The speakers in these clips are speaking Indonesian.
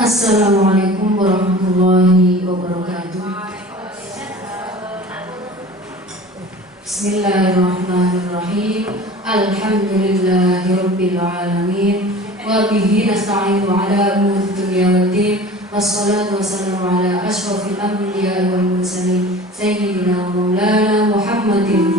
Assalamualaikum warahmatullahi wabarakatuh. Bismillahirrahmanirrahim. Alhamdulillahirabbil alamin. Wa bihi nasta'inu ala umuri dunya waddin. Wassalatu wassalamu ala asyrafil anbiya'i wal mursalin sayyidina wa maulana Muhammadin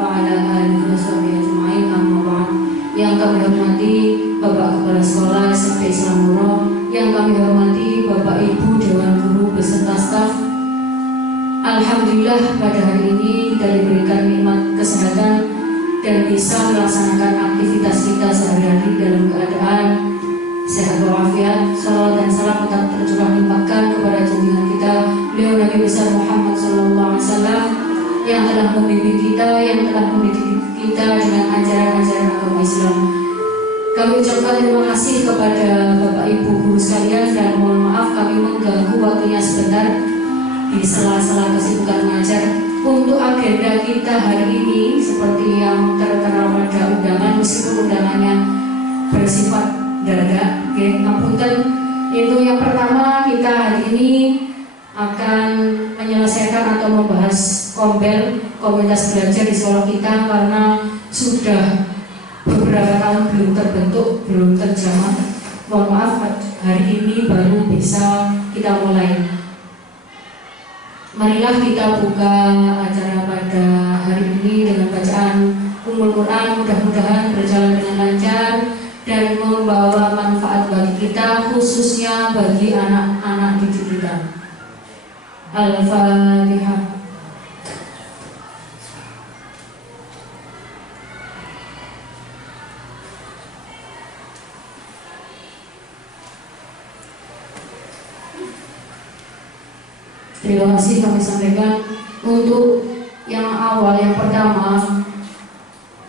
wa ala alihi washabihi ajma'in. Amma ba'd. Yang kami hormati Bapak Kepala Sekolah SMP Islam Nurul, yang kami hormati Bapak Ibu Dewan Guru beserta staf. Alhamdulillah pada hari ini kita diberikan nikmat kesehatan dan bisa melaksanakan aktivitas kita sehari-hari dalam keadaan sehat walafiat. Salawat dan salam tetap tercurah limpahkan kepada junjungan kita beliau Nabi besar Muhammad SAW yang telah membimbing kita, yang telah mendidik kita dengan ajaran-ajaran agama Islam. Kami ucapkan terima kasih kepada Bapak Ibu guru sekalian dan mohon maaf kami mengganggu waktunya sebentar di sela-sela kesibukan mengajar. Untuk agenda kita hari ini seperti yang tertera pada undangan, meskipun undangannya bersifat dadak, ngapunten. Itu yang pertama, kita hari ini akan menyelesaikan atau membahas komunitas belajar di sekolah kita karena sudah beberapa tahun belum terbentuk, belum terjamah. Mohon maaf, hari ini baru bisa kita mulai. Marilah kita buka acara pada hari ini dengan bacaan Ummul Quran. Mudah-mudahan berjalan dengan lancar dan membawa manfaat bagi kita, khususnya bagi anak-anak didik kita. Al-Fatihah. Terima kasih kami sampaikan. Untuk yang awal, yang pertama,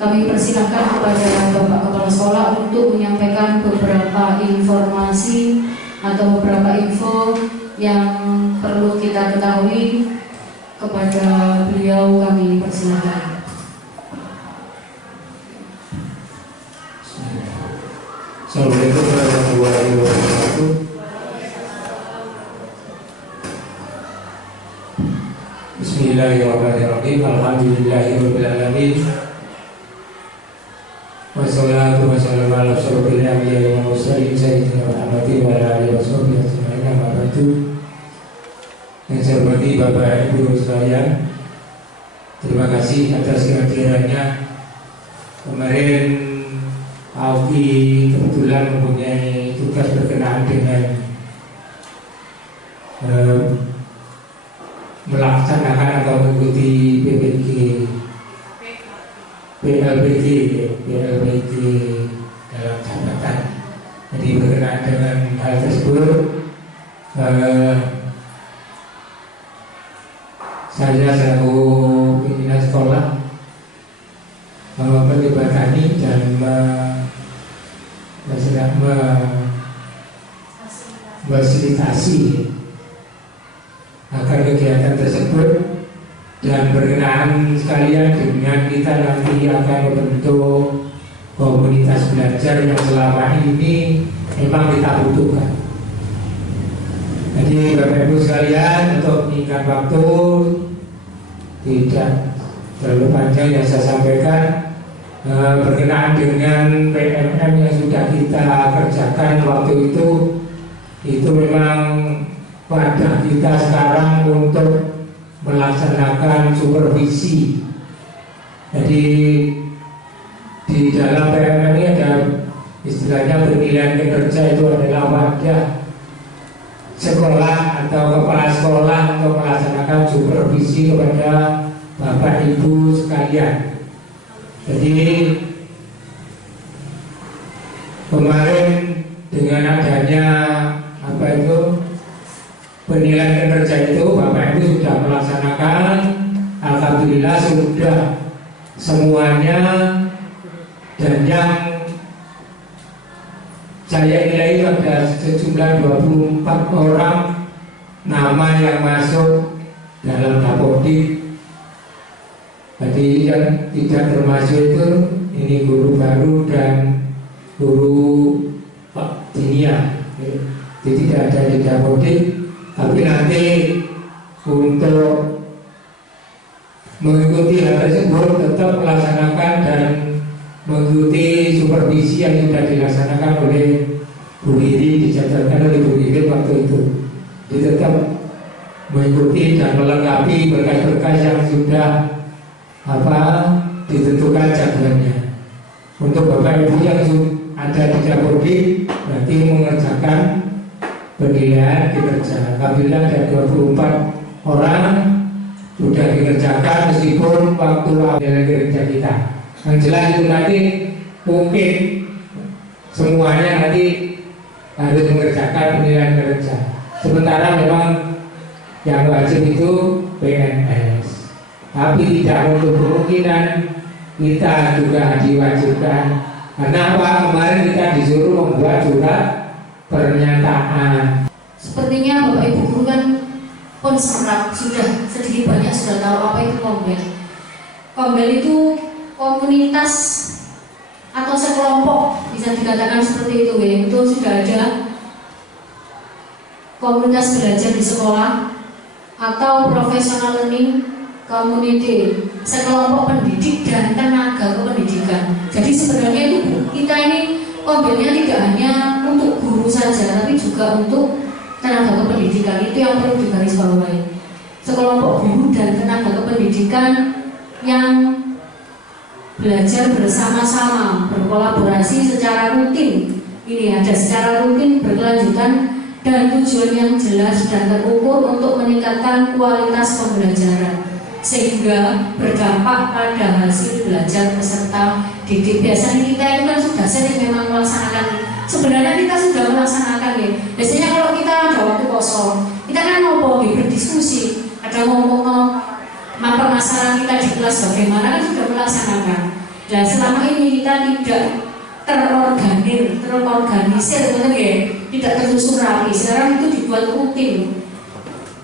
kami persilahkan kepada Bapak Kepala Sekolah untuk menyampaikan beberapa informasi atau beberapa info yang perlu kita ketahui. Kepada beliau kami persilahkan. Assalamualaikum warahmatullahi wabarakatuh. Bismillahirrahmanirrahim. Alhamdulillahirabbil alamin. Wassalatu wassalamu ala asyrofil anbiya'i wal mursalin sayyidina Muhammadin wa ala alihi washabihi ajma'in. Amma ba'du. Yang saya hormati Bapak Ibu sekalian, terima kasih atas kehadirannya. Kemarin Auki kebetulan mempunyai tugas berkenaan dengan melaksanakan atau mengikuti PLBG dalam jabatan. Jadi berkenaan dengan hal tersebut, saya selaku pimpinan sekolah menjembatani dan memfasilitasi agar kegiatan tersebut dan berkenaan sekalian dengan kita nanti akan membentuk komunitas belajar yang selama ini memang kita butuhkan. Jadi Bapak Ibu sekalian, untuk meningkat waktu tidak terlalu panjang yang saya sampaikan berkenaan dengan PMM yang sudah kita kerjakan waktu itu memang pada kita sekarang untuk melaksanakan supervisi. Jadi di dalam PMM ini ada istilahnya penilaian kinerja, itu adalah wadah sekolah atau kepala sekolah untuk melaksanakan supervisi kepada Bapak Ibu sekalian. Jadi kemarin dengan adanya penilaian kinerja itu, Bapak Ibu sudah melaksanakan. Alhamdulillah sudah semuanya, dan yang saya nilai itu ada sejumlah 24 orang nama yang masuk dalam Dapodik. Jadi yang tidak termasuk itu ini guru baru dan guru dinia. Jadi tidak ada didapodik, tapi nanti untuk mengikuti hal tersebut tetap melaksanakan dan mengikuti supervisi yang sudah dilaksanakan oleh Bu Riri, dijabarkan oleh Bu Riri waktu itu. Jadi tetap mengikuti dan melengkapi berkas-berkas yang sudah ditentukan jadwalnya. Untuk Bapak Ibu yang ada di Dapodik berarti mengerjakan penilaian kinerja. Apabila ada 24 orang sudah dikerjakan meskipun waktu awal kinerja kita. Yang jelas itu nanti mungkin semuanya nanti harus mengerjakan penilaian kinerja. Sementara memang yang wajib itu PNS. Tapi tidak untuk kemungkinan kita juga diwajibkan. Karena apa? Kemarin kita disuruh membuat surat pernyataan. Sepertinya Bapak Ibu guru kan pun sudah sedikit banyak sudah tahu apa itu Kombel. Kombel itu komunitas atau sekelompok, bisa dikatakan seperti itu ya. Itu sudah ada komunitas belajar di sekolah atau professional learning community, sekelompok pendidik dan tenaga kependidikan. Jadi sebenarnya itu kita ini Kombelnya tidak hanya untuk guru saja, tapi juga untuk tenaga kependidikan. Itu yang perlu digarisbawahi. Sekelompok guru dan tenaga kependidikan yang belajar bersama-sama, berkolaborasi secara rutin. Ini ada secara rutin, berkelanjutan, dan tujuan yang jelas dan terukur untuk meningkatkan kualitas pembelajaran, sehingga berdampak pada hasil belajar peserta didik. Biasanya kita itu kan sudah sering memang melaksanakan. Sebenarnya kita sudah melaksanakan ya. Biasanya kalau kita ada waktu kosong, kita kan ngomong, berdiskusi, ada ngomong permasalahan kita di kelas bagaimana, kan sudah melaksanakan. Dan selama ini kita tidak terorganisir, betul ya? Tidak tersusun rapi. Sekarang itu dibuat rutin.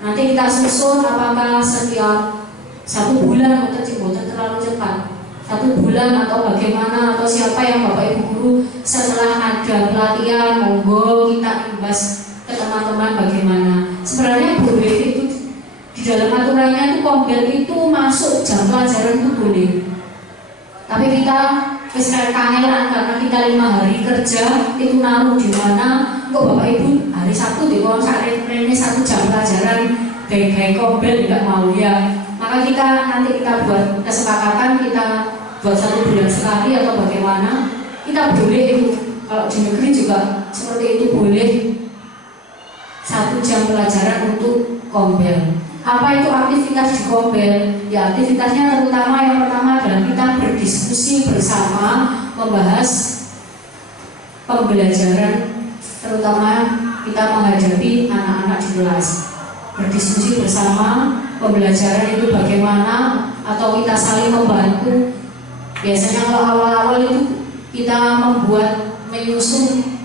Nanti kita susun apakah setiap 1 bulan atau terlalu cepat, 1 bulan atau bagaimana, atau siapa yang Bapak Ibu guru setelah ada pelatihan monggo kita imbas ke teman-teman bagaimana. Sebenarnya boleh itu di dalam aturannya itu Kombel itu masuk jam pelajaran itu boleh. Tapi kita kangelan karena kita 5 hari kerja itu naruh di mana kok Bapak Ibu hari Sabtu di kolom ini 1 jam pelajaran kayak Kombel tidak mau ya. Maka nanti kita buat kesepakatan, kita buat 1 bulan sekali atau bagaimana. Kita boleh itu, kalau di negeri juga seperti itu boleh 1 jam pelajaran untuk Kombel. Apa itu aktivitas di Kombel? Ya, aktivitasnya terutama yang pertama adalah kita berdiskusi bersama, membahas pembelajaran, terutama kita menghadapi anak-anak di kelas. Berdiskusi bersama, pembelajaran itu bagaimana, atau kita saling membantu. Biasanya kalau awal-awal itu kita menyusun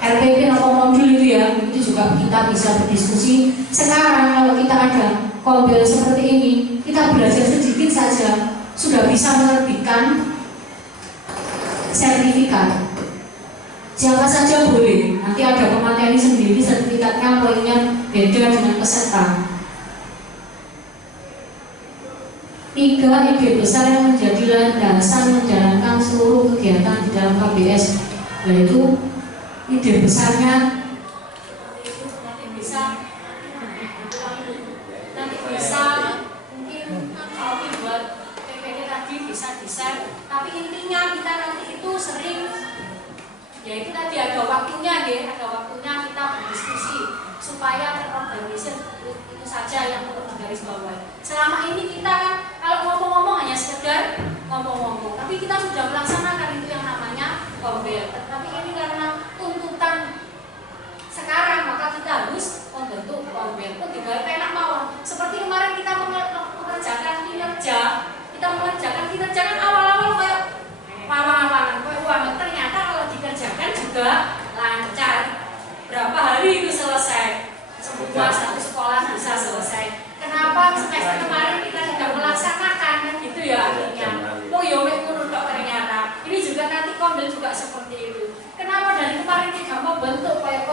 RPP atau modul itu ya, itu juga kita bisa berdiskusi. Sekarang kalau kita ada Kombel seperti ini, kita belajar sedikit saja sudah bisa menerbitkan sertifikat. Siapa saja boleh. Nanti ada pemateri sendiri, sertifikatnya poinnya beda dengan peserta. 3 ide besar yang menjadi landasan menjalankan seluruh kegiatan di dalam KBS, yaitu ide besarnya nanti bisa mungkin kalau dibuat PPT tadi bisa di-share, tapi intinya kita nanti itu sering ya itu tadi ada waktunya ya, ada waktunya kita berdiskusi supaya terorganisir. Itu saja yang perlu digarisbawahi. Selama ini kita kan kalau ngomong-ngomong hanya sekedar ngomong-ngomong, tapi kita sudah melaksanakan itu yang namanya Kombel. Tapi ini karena tuntutan sekarang, maka kita harus membentuk Kombel. Pun digawe enak mawon. Seperti kemarin kita mengerjakan kinerja kan awal-awal kayak wawang-wawangan, kayak uang. Ternyata kalau dikerjakan juga lancar. Berapa hari itu selesai? Semua satu sekolah bisa selesai. Kenapa semester kemarin kita tidak melaksanakan kan gitu ya akhirnya. Oh ya menurut ternyata. Ini juga nanti Kombel juga seperti itu. Kenapa dari kemarin tidak mau bentuk kayak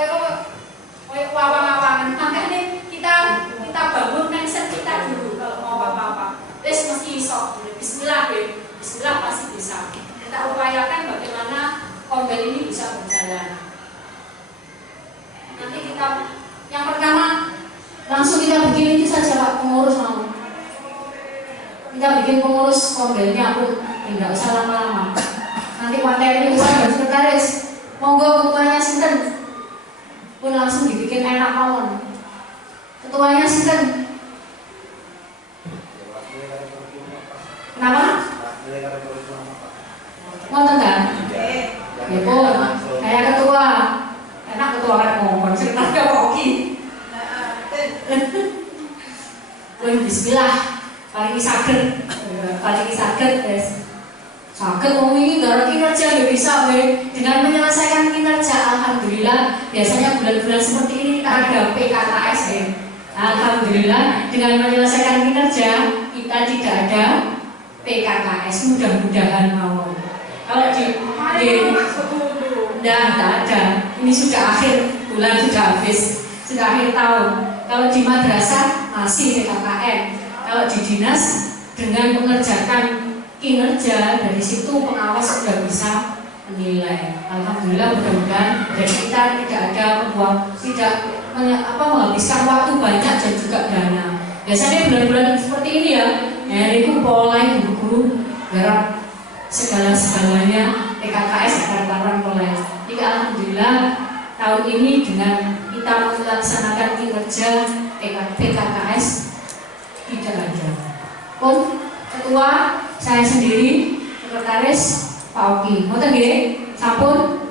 kayak wawang-wawangan. Makanya kita bangun mindset kita dulu kalau mau apa-apa. Terus mesti iso. Bismillah deh. Bismillah pasti bisa. Kita upayakan bagaimana kombel ini bisa berjalan. Nanti kita yang pertama langsung kita bikin itu saja Pak pengurus mau. Kita bikin pengurus kombelnya aku tidak usah lama-lama. Nanti materi uang dan sekretaris. Monggo ketuanya sinten. Pun langsung dibikin enak mawon. Ketuanya sinten. Kenapa? Mau tentang? Ya pun, saya ketua. Enak ketua kan ngomong, sekretaris kok oke. Bismillah, paling saged guys. Saged wong iki gara kinerja ya bisa dengan menyelesaikan kinerja. Alhamdulillah, biasanya bulan-bulan seperti ini kita ada PKKS ya. Alhamdulillah, dengan menyelesaikan kinerja kita tidak ada PKKS. Mudah-mudahan mau. Kalau tidak ada. Ini sudah akhir bulan, sudah habis, sudah akhir tahun. Kalau di madrasah masih PKKN. Kalau di dinas dengan mengerjakan kinerja dari situ pengawas sudah bisa menilai. Alhamdulillah, mudah-mudahan dari kita tidak ada menghabiskan waktu banyak dan juga dana. Biasanya bulan-bulan seperti ini ya, itu mulai guru-guru garap segala-segalanya PKKS akan mulai. Jadi alhamdulillah tahun ini dengan kita melaksanakan kinerja PKKS tidak ada. Pun ketua saya sendiri, sekretaris Pak Oki. Ngoten nggih? Sampun.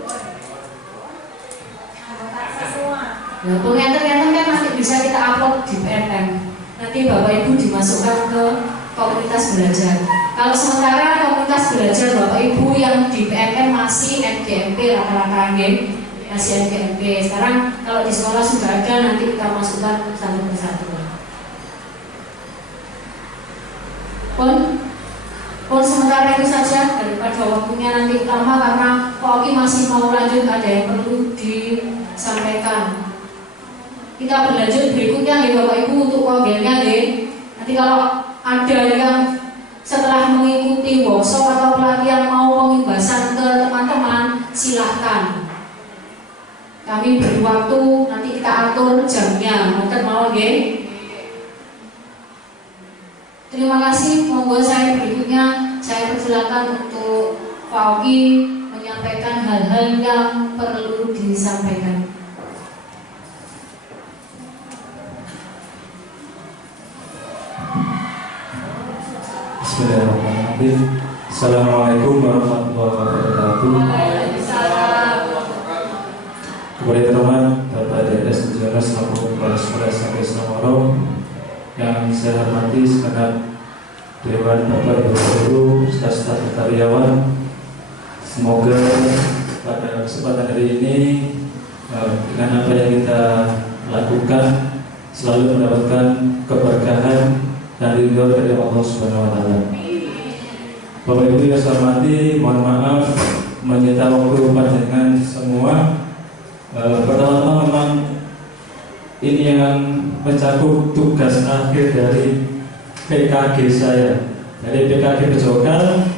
Nah, pengeten-ngeten kan nanti bisa kita upload di PNM. Nanti Bapak Ibu dimasukkan ke komunitas belajar. Kalau sementara komunitas belajar Bapak Ibu yang di PNM masih NGMP rata-rata nggih, masih NGMP. Sekarang kalau di sekolah sudah ada, nanti kita masukkan satu persatu. Pun sementara itu saja, daripada waktunya nanti lama karena Pak Oki masih mau lanjut, ada yang perlu disampaikan. Kita berlanjut berikutnya nih Bapak Ibu untuk kombelnya nih. Nanti kalau ada yang setelah mengikuti workshop atau pelatihan mau pengimbasan ke teman-teman, silahkan. Kami beri waktu, nanti kita atur jamnya. Mungkin mau nggih? Terima kasih. Monggo saya berikutnya saya persilakan untuk Pak Oki menyampaikan hal-hal yang perlu disampaikan. Bismillahirrahmanirrahim. Assalamualaikum warahmatullahi wabarakatuh. Kepada teman Bapak DRS Tujuan selaku Kepala Sekolah SMP Senomoro yang saya hormati segenap Dewan Bapak Ibu Guru, staf-staf karyawan, semoga pada kesempatan hari ini dengan apa yang kita lakukan selalu mendapatkan keberkahan dan ridho dari Allah Subhanahu wa taala. Bapak Ibu yang saya hormati, mohon maaf menyita waktu panjenengan semua. Pertama-tama memang ini yang mencakup tugas akhir dari PKG saya. Dari PKG Bejokan,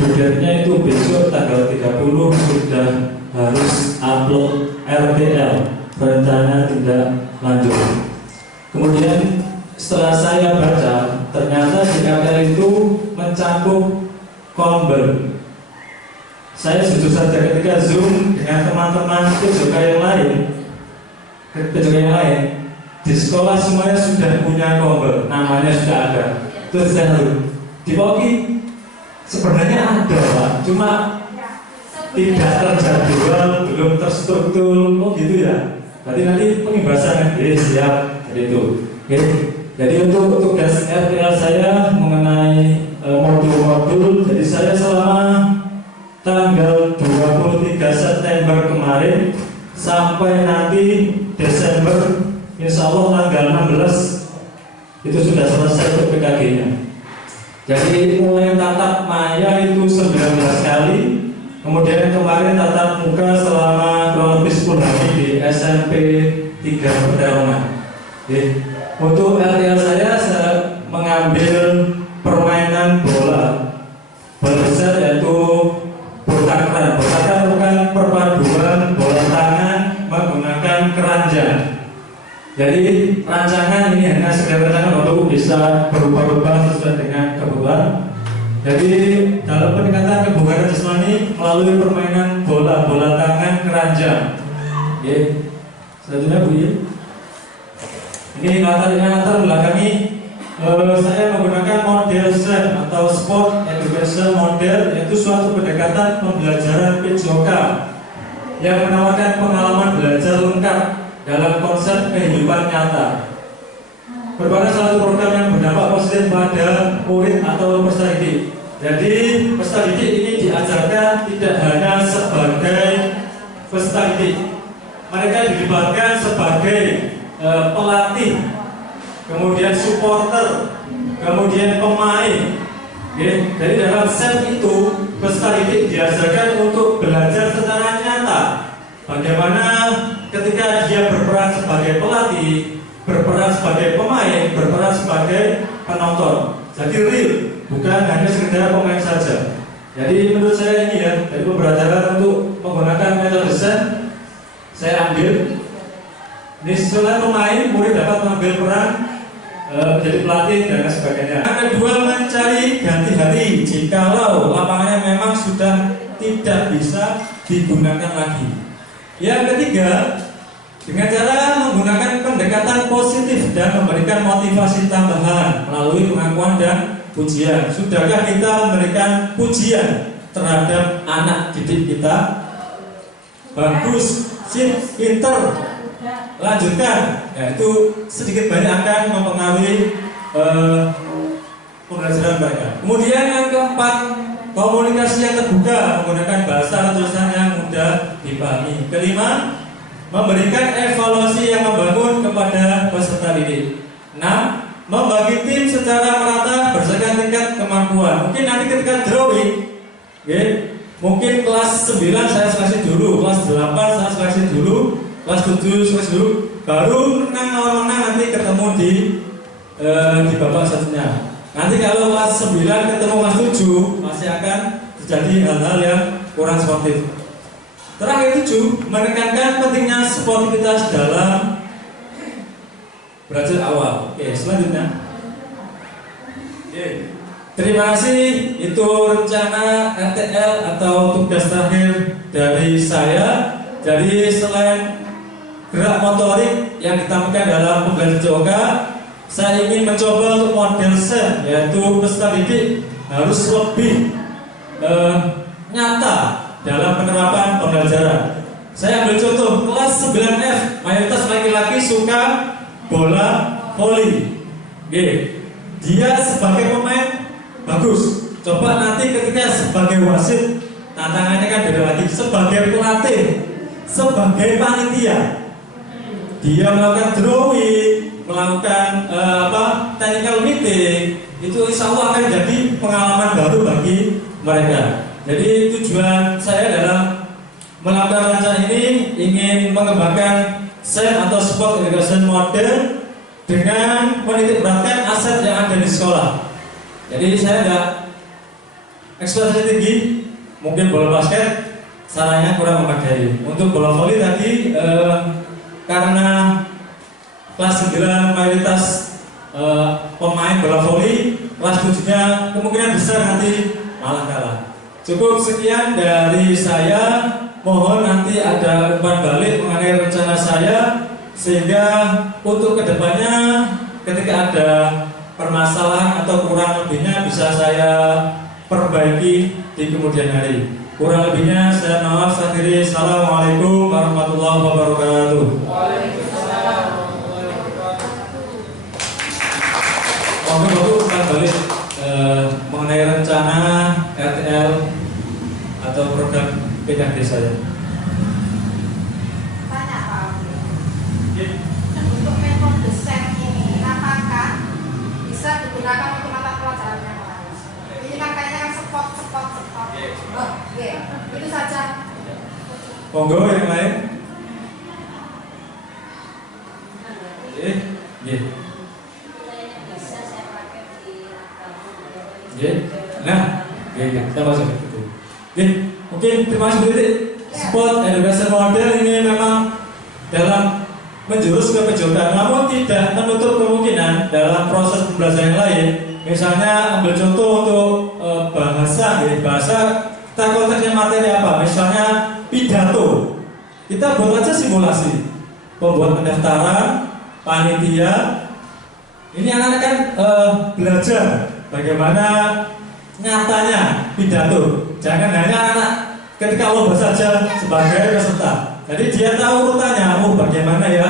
dudetnya itu besok tanggal 30 sudah harus upload RTL, rencana tindak lanjut. Kemudian setelah saya baca, ternyata di RTL itu mencakup kombel. Saya jujur saja ketika Zoom dengan teman-teman PJK yang lain, di sekolah semuanya sudah punya kombel, namanya sudah ada. Terus saya di Poki sebenarnya ada Pak, cuma tidak terjadwal, belum terstruktur, gitu ya. Berarti nanti pengimbasan siap, jadi itu. Jadi untuk tugas RTL saya mengenai modul-modul, jadi saya selama tanggal 23 September kemarin sampai nanti Desember insya Allah tanggal 16 itu sudah selesai untuk PKG-nya. Jadi mulai tatap maya itu 19 kali, kemudian kemarin tatap muka selama kurang lebih 10 hari di SMP 3 pertarungan. Untuk RTL saya mengambil permainan bola besar, yaitu botakan. Botakan bukan perpaduan bola tangan menggunakan keranjang. Jadi rancangan ini hanya sekedar rancangan untuk bisa berubah-ubah sesuai dengan kebutuhan. Jadi dalam peningkatan kebugaran jasmani melalui permainan bola tangan keranjang. Selanjutnya Bu ya. Ini latar belakangi saya menggunakan model SEM atau Sport Education Model, yaitu suatu pendekatan pembelajaran PJOK yang menawarkan pengalaman belajar lengkap dalam konsep kehidupan nyata. Merupakan salah satu program yang berdampak positif pada murid atau peserta didik. Jadi peserta didik ini diajarkan tidak hanya sebagai peserta didik, mereka dilibatkan sebagai pelatih, kemudian supporter, kemudian pemain. Jadi dalam set itu peserta didik diajarkan untuk belajar secara nyata bagaimana ketika dia berperan sebagai pelatih, berperan sebagai pemain, berperan sebagai penonton. Jadi real, bukan hanya sekedar pemain saja. Jadi menurut saya ini ya, dari pembelajaran untuk menggunakan metode set saya ambil. Ini setelah pemain, murid dapat mengambil peran menjadi pelatih dan sebagainya. Yang kedua, mencari ganti hari jikalau lapangannya memang sudah tidak bisa digunakan lagi. Yang ketiga, dengan cara menggunakan pendekatan positif dan memberikan motivasi tambahan melalui pengakuan dan pujian. Sudahkah kita memberikan pujian terhadap anak didik kita? Bagus, sip, pinter, lanjutkan. Ya, itu sedikit banyak akan mempengaruhi pembelajaran mereka. Kemudian yang keempat, komunikasi yang terbuka menggunakan bahasa dan tulisan yang mudah dipahami. Kelima, memberikan evaluasi yang membangun kepada peserta didik. 6. Membagi tim secara merata berdasarkan tingkat kemampuan. Mungkin nanti ketika drawing, mungkin kelas 9 saya seleksi dulu, kelas 8 saya seleksi dulu, kelas 7 seleksi dulu, baru menang nanti ketemu di babak selanjutnya. Nanti kalau kelas 9 ketemu kelas 7 masih akan terjadi hal-hal yang kurang sportif. Terakhir 7, menekankan pentingnya sportivitas dalam belajar awal. Oke, selanjutnya. Terima kasih. Itu rencana RTL atau tugas terakhir dari saya. Jadi selain gerak motorik yang ditampilkan dalam pembelajaran yoga, saya ingin mencoba untuk model SEM, yaitu peserta didik harus lebih nyata dalam penerapan pembelajaran. Saya ambil contoh kelas 9F, mayoritas laki-laki suka bola voli. Dia sebagai pemain bagus. Coba nanti ketika sebagai wasit, tantangannya kan beda lagi. Sebagai pelatih, sebagai panitia, dia melakukan drawing, melakukan technical meeting, itu insya Allah akan jadi pengalaman baru bagi mereka. Jadi tujuan saya dalam melakukan rencana ini ingin mengembangkan SEM atau Sport Education Model dengan menitik beratkan aset yang ada di sekolah. Jadi saya tidak ekspresi tinggi, mungkin bola basket saranya kurang memadai. Untuk bola voli tadi karena kelas 9 mayoritas pemain bola voli, kelas 7-nya kemungkinan besar nanti malah kalah. Cukup sekian dari saya. Mohon nanti ada umpan balik mengenai rencana saya, sehingga untuk kedepannya ketika ada permasalahan atau kurang lebihnya bisa saya perbaiki di kemudian hari. Kurang lebihnya saya maaf. Saya akhiri. Assalamualaikum warahmatullahi wabarakatuh. Waalaikumsalam warahmatullahi wabarakatuh. Umpan balik mengenai rencana RTL atau program PKD saya. Tanya Pak, untuk metode SEM ini apakah bisa digunakan untuk mata pelajaran yang lain? Ini kan kayaknya kan spot. Itu saja. Monggo yang lain. Nah, kita masuk ke situ. Mungkin terima kasih spot education model ini memang dalam menjurus ke PJOK, namun tidak menutup kemungkinan dalam proses pembelajaran yang lain. Misalnya ambil contoh untuk bahasa kita konteksnya materi apa? Misalnya pidato, kita buat aja simulasi, pembuat pendaftaran, panitia. Ini anak-anak kan belajar bagaimana nyatanya pidato. Jangan hanya anak ketika lomba saja sebagai peserta. Jadi dia tahu urutannya, bagaimana ya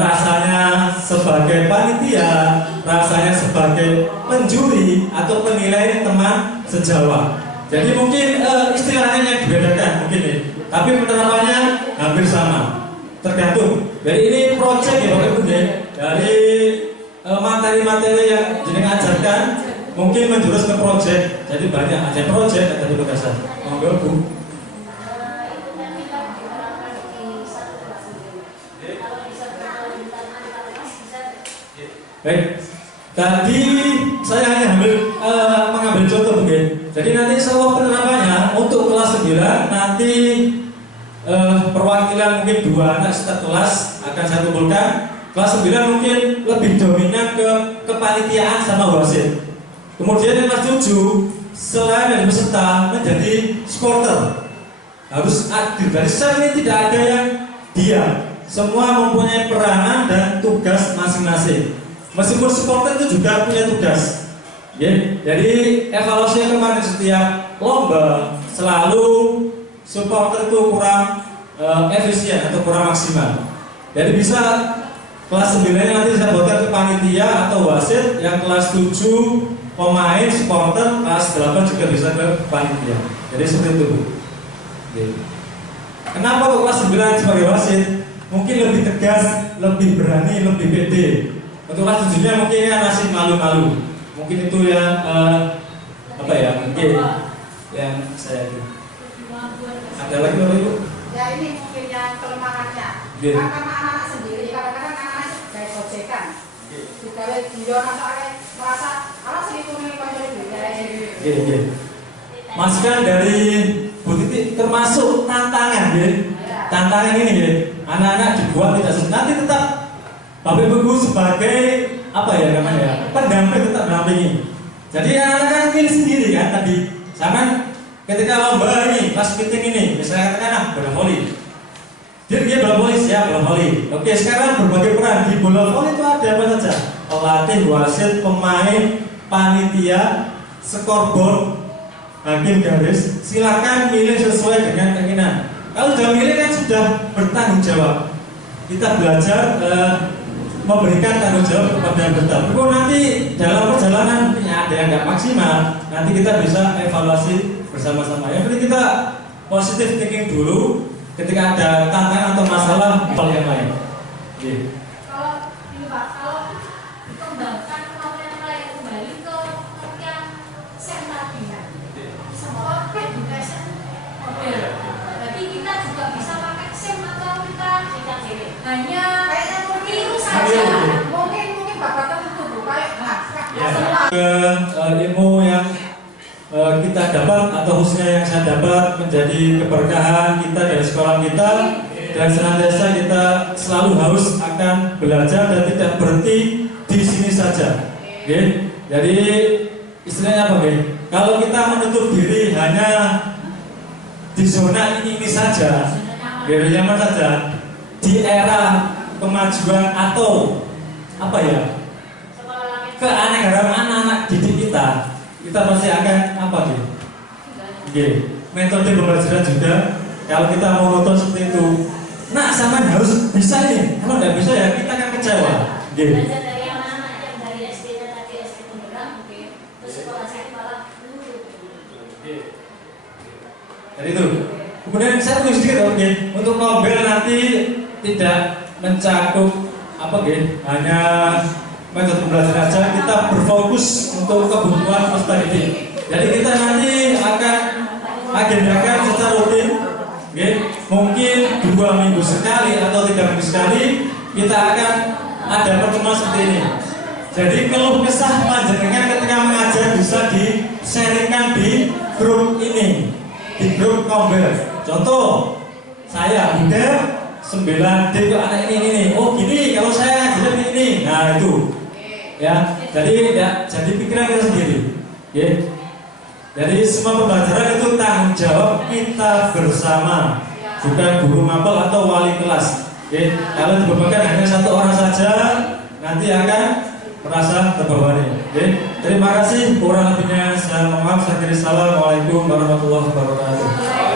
rasanya sebagai panitia, rasanya sebagai penjuri atau penilai teman sejawat. Jadi mungkin istilahnya yang dibedakan mungkin nih, tapi penerapannya hampir sama. Tergantung. Jadi ini project ya Bapak Ibu dari materi-materi yang jenengan ajarkan mungkin menjurus ke project. Jadi banyak ada project, ada penugasan. Monggo Bu. Baik, tadi saya hanya mengambil contoh begini. Jadi nanti seluruh penerapannya untuk kelas 9 nanti perwakilan mungkin 2 anak setiap kelas akan saya kumpulkan. Kelas 9 mungkin lebih dominan ke kepanitiaan sama wasit. Kemudian yang kelas 7 selain dari peserta menjadi supporter, harus adil. Dari saya ini tidak ada yang diam. Semua mempunyai peranan dan tugas masing-masing. Meskipun supporter itu juga punya tugas. Jadi evaluasi yang kemarin setiap lomba selalu supporter itu kurang efisien atau kurang maksimal. Jadi bisa kelas 9 nanti saya buatkan ke panitia atau wasit, yang kelas 7 pemain supporter, kelas 8 juga bisa ke panitia. Jadi seperti itu Bu. Kenapa kok kelas 9 sebagai wasit? Mungkin lebih tegas, lebih berani, lebih pede. Untuk kelas 7-nya mungkin ya masih malu-malu. Mungkin itu yang mungkin yang saya itu. Ada lagi Bapak Ibu? Ya ini mungkin yang kelemahannya. Karena anak-anak sendiri kadang-kadang anak-anak kayak gojekan. Juga dia merasa anak sedikit Masukan dari Bu Titi termasuk tantangan Tantangan ini anak-anak dibuat tidak susah. Nanti tetap Bapak Ibu sebagai pendamping, tetap mendampingi. Jadi anak-anak kan pilih sendiri kan tadi. Sama ketika lomba ini, pas meeting ini, misalnya katakan bola voli. Dia bola voli, siap bola voli. Oke, sekarang berbagai peran di bola voli itu ada apa saja? Pelatih, wasit, pemain, panitia, scoreboard, hakim garis. Silakan milih sesuai dengan keinginan. Kalau sudah milih kan sudah bertanggung jawab. Kita belajar memberikan tanggung jawab kepada yang bertanggung jawab. Nanti dalam perjalanan ada yang nggak maksimal, nanti kita bisa evaluasi bersama-sama. Yang penting kita positive thinking dulu. Ketika ada tantangan atau masalah, hal yang lain. Kalau ini Pak, kalau kembangkan kemampuan lain kembali ke yang SEM tadi, semua education model. Jadi kita juga bisa pakai SEM atau kita hanya tiru saja. Mungkin Bapak tertentu Bu, kayak ilmu yang kita dapat atau khususnya yang saya dapat menjadi keberkahan kita dari sekolah kita, dan senantiasa kita selalu harus akan belajar dan tidak berhenti di sini saja. Jadi istilahnya apa? Kalau kita menutup diri hanya di zona ini saja, nyaman saja, di era kemajuan atau keanekaragaman anak-anak didik kita pasti akan metode pembelajaran juga. Kalau kita mau nonton seperti itu, sama harus bisa ini. Kalau nggak bisa ya kita akan kecewa. Belajar dari yang mana? Yang dari SD-nya tadi, SD Penggerak, terus sekolah saya malah Jadi itu. Kemudian saya tulis sedikit, untuk Nobel nanti tidak mencakup hanya metode pembelajaran saja, kita berfokus untuk kebutuhan peserta didik. Jadi kita nanti akan agendakan secara rutin, mungkin 2 minggu sekali atau 3 minggu sekali kita akan ada pertemuan seperti ini. Jadi keluh kesah panjenengan ketika mengajar bisa di grup ini, di grup Kombel. Contoh, saya Bunda 9D ke anak ini. Oh gini, kalau saya ngajarin ini. Nah itu, ya. Jadi jadi pikiran kita sendiri. Ya. Jadi semua pembelajaran itu tanggung jawab kita bersama, bukan guru mapel atau wali kelas. Ya. Kalau dibebankan hanya satu orang saja, nanti akan merasa terbebani. Terima kasih, kurang lebihnya saya mohon maaf. Assalamualaikum warahmatullahi wabarakatuh.